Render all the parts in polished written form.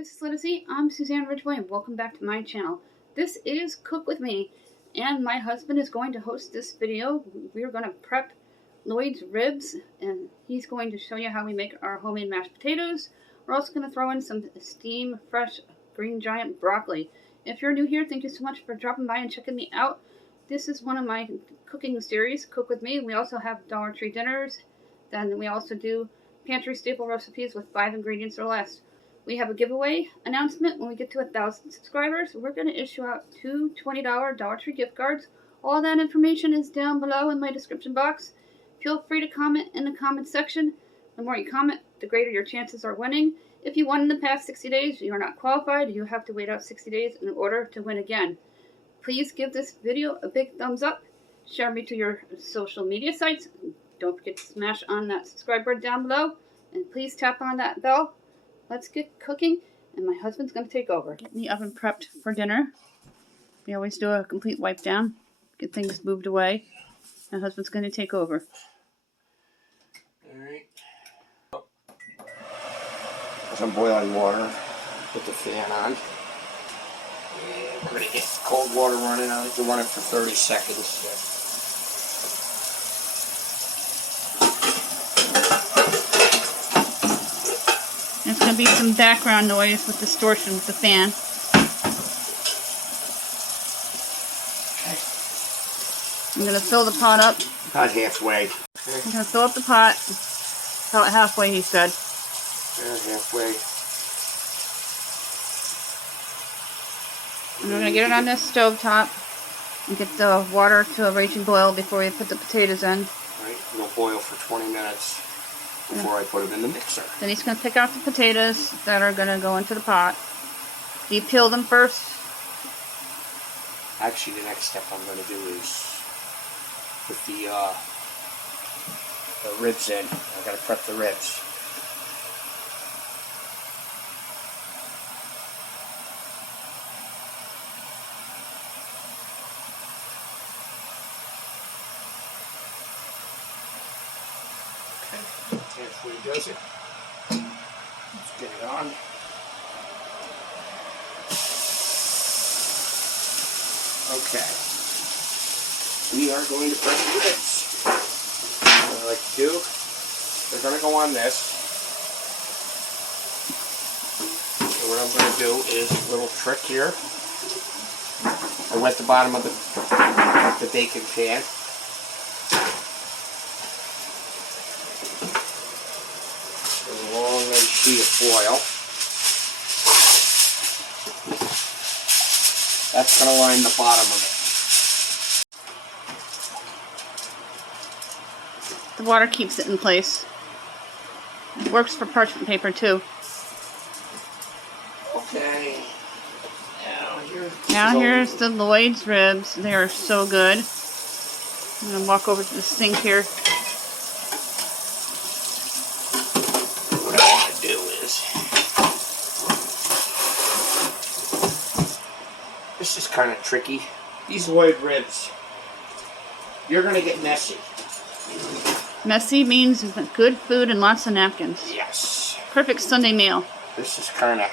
This is Lindsay. I'm Suzanne Ridgway and welcome back to my channel. This is Cook With Me and my husband is going to host this video. We're going to prep Lloyd's ribs and he's going to show you how we make our homemade mashed potatoes. We're also going to throw in some steam fresh green giant broccoli. If you're new here, thank you so much for dropping by and checking me out. This is one of my cooking series, Cook With Me. We also have Dollar Tree dinners. Then we also do pantry staple recipes with 5 ingredients or less. We have a giveaway announcement when we get to 1,000 subscribers. We're going to issue out 2 $20 Dollar Tree gift cards. All that information is down below in my description box. Feel free to comment in the comment section. The more you comment, the greater your chances are winning. If you won in the past 60 days, you are not qualified. You have to wait out 60 days in order to win again. Please give this video a big thumbs up. Share me to your social media sites. Don't forget to smash on that subscribe button down below. And please tap on that bell. Let's get cooking. And my husband's going to take over. Getting the oven prepped for dinner. We always do a complete wipe down. Get things moved away. My husband's going to take over. Alright. Some boiling water. Put the fan on. And we're going to get cold water running. I like to run it for 30 seconds. There's going to be some background noise with distortion with the fan. I'm going to fill the pot up. About halfway. I'm going to fill up the pot. About halfway, he said. Yeah, halfway. And we're going to get it on this stove top and get the water to a raging boil before we put the potatoes in. Right, it'll boil for 20 minutes before I put them in the mixer. Then he's going to pick out the potatoes that are going to go into the pot. Do you peel them first? Actually, the next step I'm going to do is put the ribs in. I've got to prep the ribs. Halfway does it. Let's get it on. Okay. We are going to prep the ribs. What I like to do, they're going to go on this. So what I'm going to do is a little trick here. I wet the bottom of the baking pan. A long nice sheet of foil. That's going to line the bottom of it. The water keeps it in place. It works for parchment paper too. Okay. Now here's the Lloyd's ribs. They are so good. I'm going to walk over to the sink here. What I want to do is, this is kind of tricky. These Lloyd ribs, you're going to get messy. Messy means good food and lots of napkins. Yes. Perfect Sunday meal. This is kind of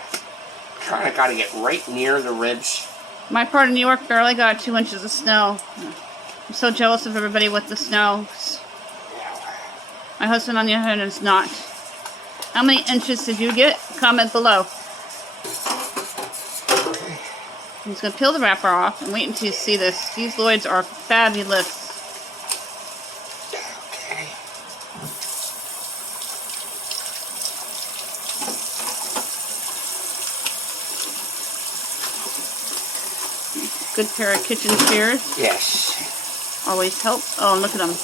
got to get right near the ribs. My part of New York barely got 2 inches of snow. I'm so jealous of everybody with the snow. My husband, on the other hand, is not. How many inches did you get? Comment below. I'm just going to peel the wrapper off and wait until you see this. These Lloyds are fabulous. Okay. Good pair of kitchen shears. Yes. Always help. Oh, look at them.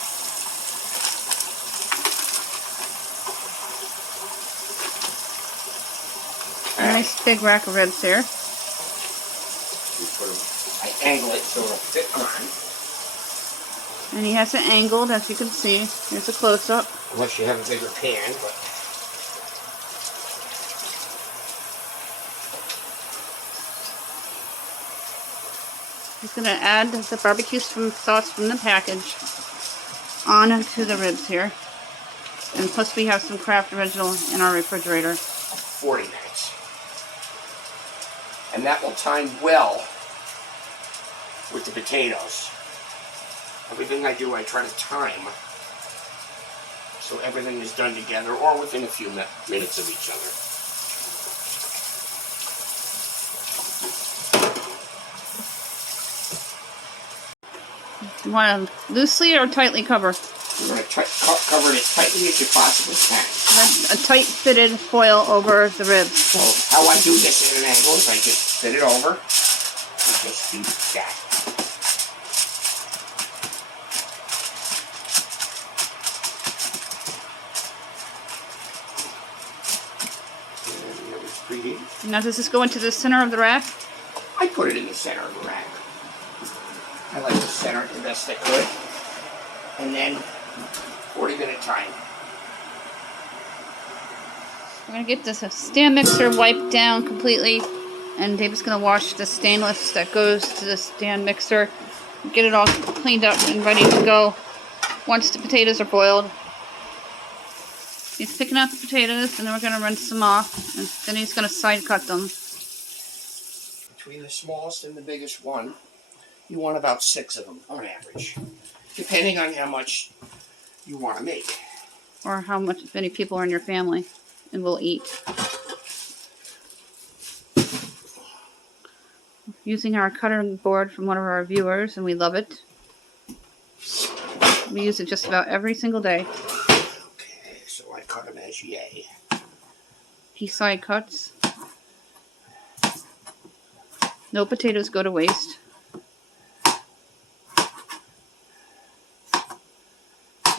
A nice big rack of ribs here. I angle it so it'll fit on. And he has it angled, as you can see. Here's a close-up. Unless you have a bigger pan, but He's going to add the barbecue sauce from the package onto the ribs here. And plus we have some Kraft Original in our refrigerator. 40 minutes. And that will time well with the potatoes. Everything I do, I try to time so everything is done together or within a few minutes of each other. You want to loosely or tightly cover? You're going to cover it as tightly as you possibly can. That's a tight fitted foil over the ribs. So how I do this at an angle is I just fit it over and just do that. And it was preheated. Now does this go into the center of the rack? I put it in the center of the rack. I like to center it the best I could. And then 40-minute time. We're going to get this stand mixer wiped down completely, and David's going to wash the stainless that goes to the stand mixer, get it all cleaned up and ready to go once the potatoes are boiled. He's picking out the potatoes, and then we're going to rinse them off, and then he's going to side cut them. Between the smallest and the biggest one, you want about 6 of them on average, depending on how much you want to make. Or how many people are in your family and will eat. Using our cutting board from one of our viewers, and we love it. We use it just about every single day. Okay, so I cut them as yay. He side cuts. No potatoes go to waste.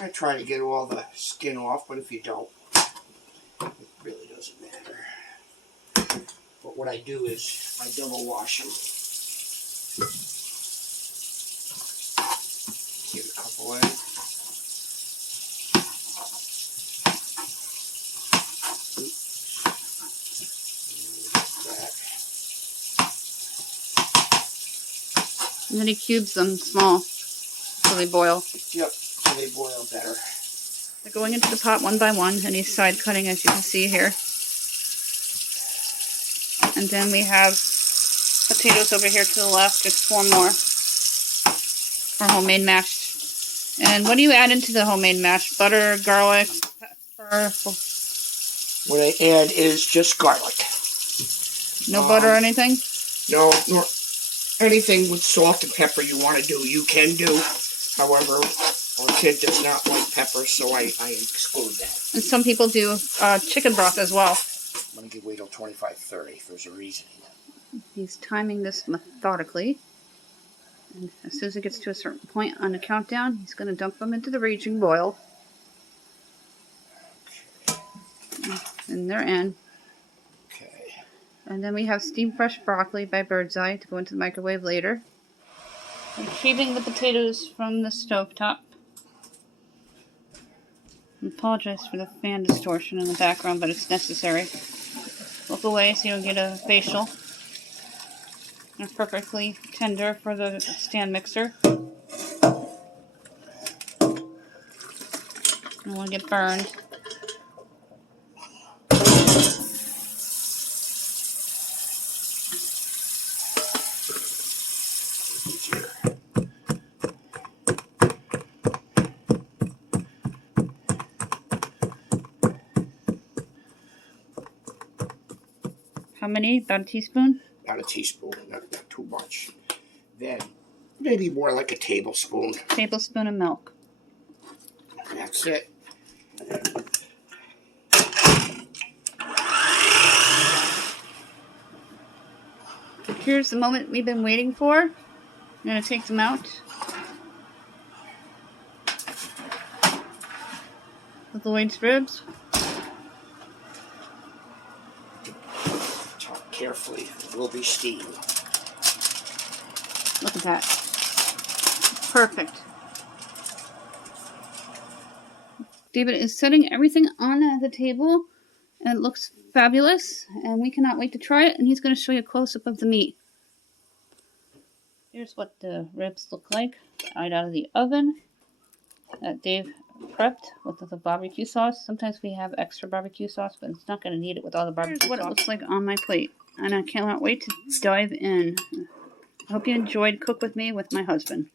I try to get all the skin off, but if you don't, it really doesn't matter. But what I do is I double wash them. Give it a couple in. And then he cubes them small so they boil. Yep, so they boil better. They're going into the pot one by one, and he's side cutting, as you can see here. And then we have potatoes over here to the left, just 4 more for homemade mashed. And what do you add into the homemade mash? Butter, garlic, pepper? What I add is just garlic. No butter or anything? No, anything with salt and pepper you want to do, you can do. However, our kid does not like pepper, so I exclude that. And some people do chicken broth as well. I'm going to wait till 25:30. There's a reason. He's timing this methodically. And as soon as it gets to a certain point on the countdown, he's going to dump them into the raging boil. And they're in. Okay. And then we have steamed fresh broccoli by Birdseye to go into the microwave later. Retrieving the potatoes from the stovetop. I apologize for the fan distortion in the background, but it's necessary. Look away so you don't get a facial. They're perfectly tender for the stand mixer. Don't want to get burned. How many? About a teaspoon? About a teaspoon, not too much. Then, maybe more like a tablespoon. Tablespoon of milk. That's it. Here's the moment we've been waiting for. I'm going to take them out. With Lloyd's ribs. Talk carefully. It will be steam. Look at that. Perfect. David is setting everything on the table. And it looks fabulous. And we cannot wait to try it. And he's going to show you a close-up of the meat. Here's what the ribs look like right out of the oven. Dave prepped with the barbecue sauce. Sometimes we have extra barbecue sauce, but it's not going to need it with all the barbecue sauce. Here's what it looks like on my plate, and I cannot wait to dive in. I hope you enjoyed Cook With Me with my husband.